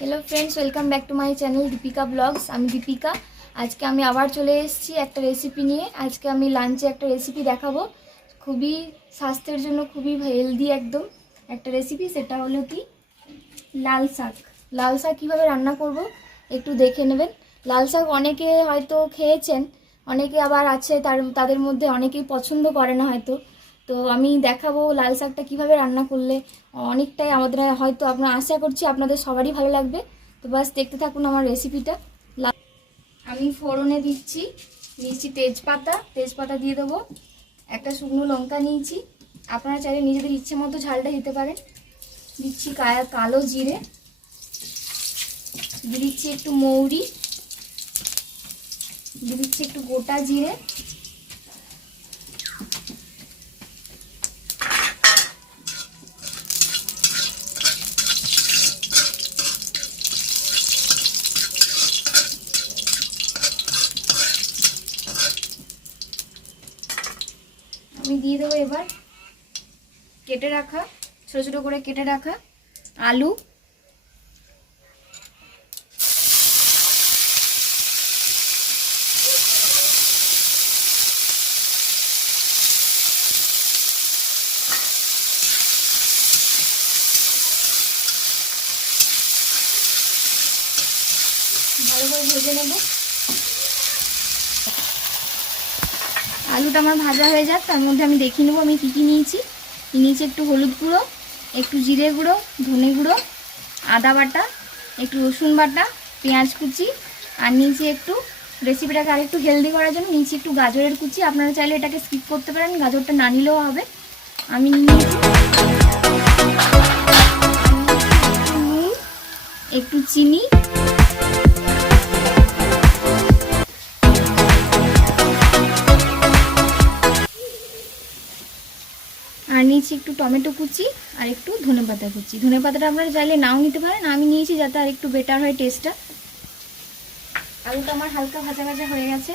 Hello friends welcome back to my channel Deepika blogs আমি দীপিকা। আজকে আমি আবার চলে এসেছি একটা রেসিপি নিয়ে। আজকে আমি লাঞ্চে একটা রেসিপি দেখাবো। খুবই স্বাস্থ্যের জন্য খুবই হেলদি একদম একটা রেসিপি সেটা হলো কি? লাল শাক। লাল শাক কীভাবে রান্না করব একটু দেখে নেবেন। লাল শাক অনেকে হয়তো খেয়েছেন, অনেকে আবার আছে তার, তাদের মধ্যে অনেকেই পছন্দ করে না হয়তো। তো আমি দেখাবো লাল শাকটা কীভাবে রান্না করলে অনেকটাই আমাদের হয়তো আপনার আশা করছি আপনাদের সবারই ভালো লাগবে। তো বাস দেখতে থাকুন আমার রেসিপিটা আমি ফোড়নে দিচ্ছি নিচ্ছি তেজপাতা। তেজপাতা দিয়ে দেবো। একটা শুকনো লঙ্কা নিয়েছি। আপনারা চাইলে নিজেদের ইচ্ছে মতো ঝালটা দিতে পারেন। দিচ্ছি কালো জিরে। দিয়ে দিচ্ছি একটু মৌরি। দিয়ে দিচ্ছি একটু গোটা জিরে। আমি দিয়ে দেবো এবার। কেটে রাখা, ছোটো ছোটো করে কেটে রাখা আলু। ভালো করে ভেজে নেব। আলুটা আমার ভাজা হয়ে যাক, তার মধ্যে আমি দেখিয়ে নেব আমি কী কী নিয়েছি। নিয়েছি একটু হলুদ গুঁড়ো, একটু জিরে গুঁড়ো, ধনে গুঁড়ো, আদা বাটা, একটু রসুন বাটা, পেঁয়াজ কুচি, আর নিয়েছি একটু রেসিপিটাকে আরেকটু হেলদি করার জন্য নিয়েছি একটু গাজরের কুচি। আপনারা চাইলে এটাকে স্কিপ করতে পারেন, গাজরটা না নিলেও হবে। আমি নিয়েছি একটু চিনি নিয়েছি একটু টমেটো কুচি আর একটু ধনে পাতা কুচি। ধনে পাতাটা আপনারা চাইলে নাও নিতে পারেন, আমি নিয়েছি যাতে আর একটু বেটার হয় টেস্টটা আলুটা আমার হালকা ভাজা ভাজা হয়ে গেছে।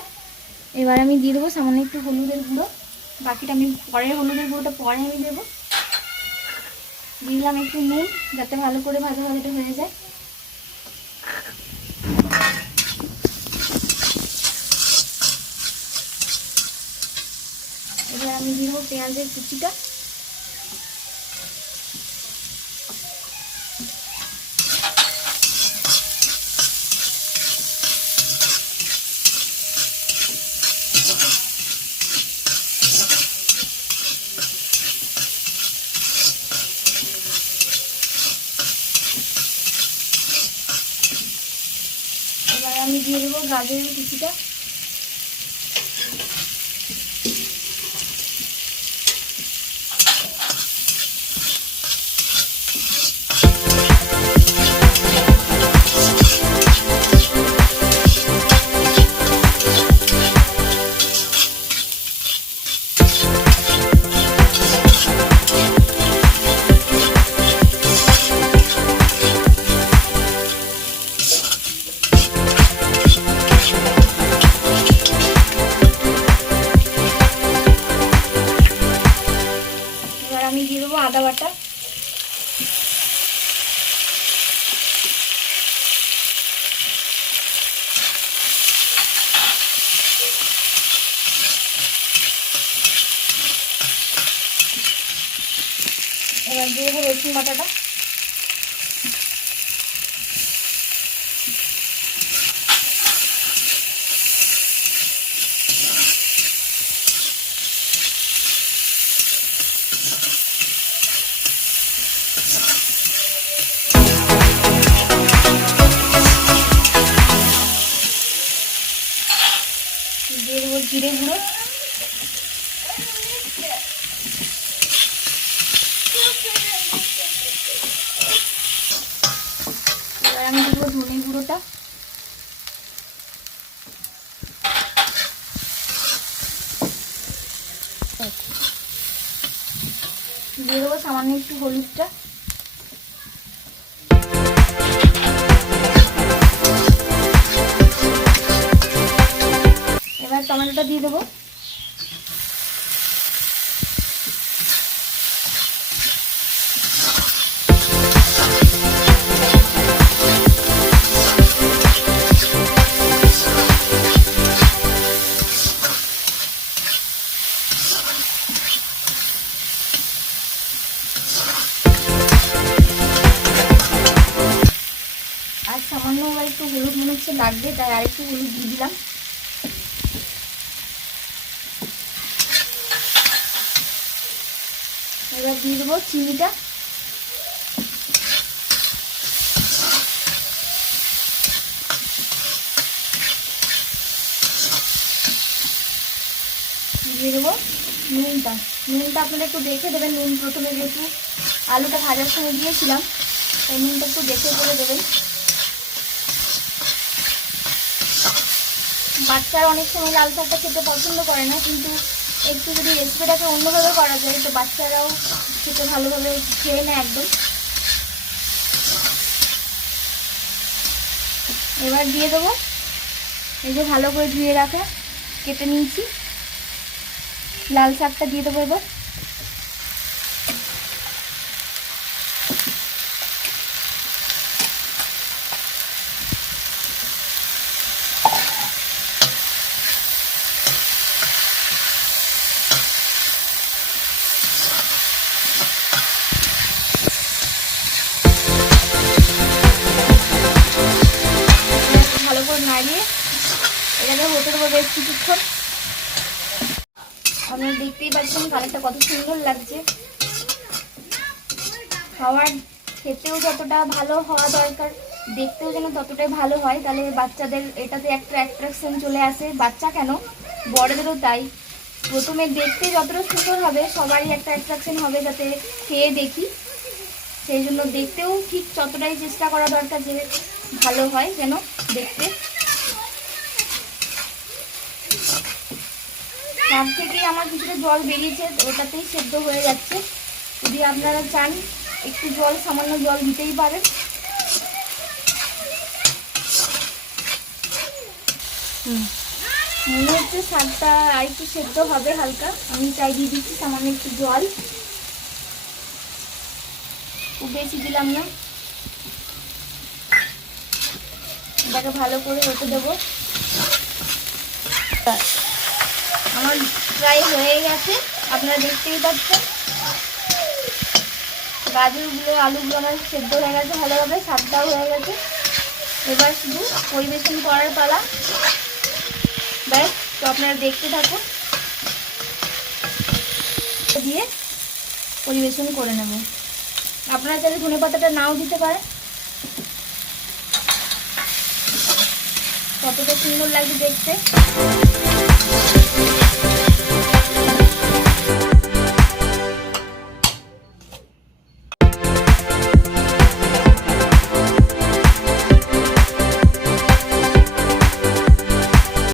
এবার আমি দিয়ে দেবো সামান্য একটু হলুদের গুঁড়ো। বাকিটা আমি পরে হলুদের গুঁড়োটা পরে আমি দেবো। দিলাম একটু নুন, যাতে ভালো করে ভাজা ভাজাটা হয়ে যায়। এবার আমি দেবো পেঁয়াজের কুচিটা এবার আমি দিয়ে দেবো গাজরের কুচিটা আমি দিয়ে দেবো আদা বাটা। এবার দিয়ে দেবো রসুন বাটাটা। জিরে গুঁড়ো। আমি দেবো ধনে গুঁড়োটা। দিয়ে দেবো সামান্য একটু হলুদটা। মশলা দিয়ে দেবো। আর সামান্য একটু হলুদ মনে হচ্ছে লাগবে, তাই আরেকটু হলুদ দিয়ে দিলাম। দিয়ে দেবো চিনিটা। দিয়ে দেবো নুনটা। নুনটা আপনারা একটু দেখে দেবেন, নুন প্রথমে যেহেতু আলুটা ভাজার সময় দিয়েছিলাম, তাই নুনটা একটু দেখে করে দেবেন। বাচ্চারা অনেক সময় লাল শাকটা খেতে পছন্দ করে না, কিন্তু একটু যদি রেসিপিটাকে অন্যভাবে করা যায়, তো বাচ্চারাও সেটা ভালোভাবে খেয়ে নেয় একদম। এবার দিয়ে দেবো। এই যে ভালো করে ধুয়ে রাখা, কেটে নিয়েছি। লাল শাকটা দিয়ে দেবো এবার। হতে দেবো বেশ কিছুক্ষণ। আপনারা দেখতেই পাচ্ছেন কালারটা কত সুন্দর লাগছে। খাওয়ার খেতেও যতটা ভালো হওয়া দরকার, দেখতেও যেন ততটাই ভালো হয়। তাহলে বাচ্চাদের এটাতে একটা অ্যাট্রাকশন চলে আসে। বাচ্চা কেন? বড়দেরও তাই। প্রথমে দেখতে যতটা সুন্দর হবে, সবারই একটা অ্যাট্রাকশন হবে যাতে খেয়ে দেখি। সেই জন্য দেখতেও ঠিক ততটাই চেষ্টা করা দরকার যে ভালো হয় যেন দেখতে। তার থেকে আমার কিছুটা জল বেরিয়েছে, ওটাতেই সেদ্ধ হয়ে যাচ্ছে। যদি আপনারা চান, একটু জল, সামান্য জল দিতেই পারেন। মনে হচ্ছে শাকটা আর একটু সেদ্ধ হবে হালকা। আমি চাই দিয়ে দিচ্ছি সামান্য একটু জল। খুব বেশি দিলাম না। এটাকে ভালো করে হতে দেবো। আমার প্রায় হয়ে গেছে। আপনারা দেখতেই পাচ্ছেন। গাজরগুলো, আলুগুলো আমার সেদ্ধ হয়ে গেছে ভালোভাবে শাকটাও হয়ে গেছে। এবার শুধু পরিবেশন করার পালা। ব্যাস, তো আপনারা দেখতে থাকুন। দিয়ে পরিবেশন করে নেব। আপনারা চাইলে ধনে পাতাটা নাও দিতে পারেন। কতটা সুন্দর লাগবে দেখতে।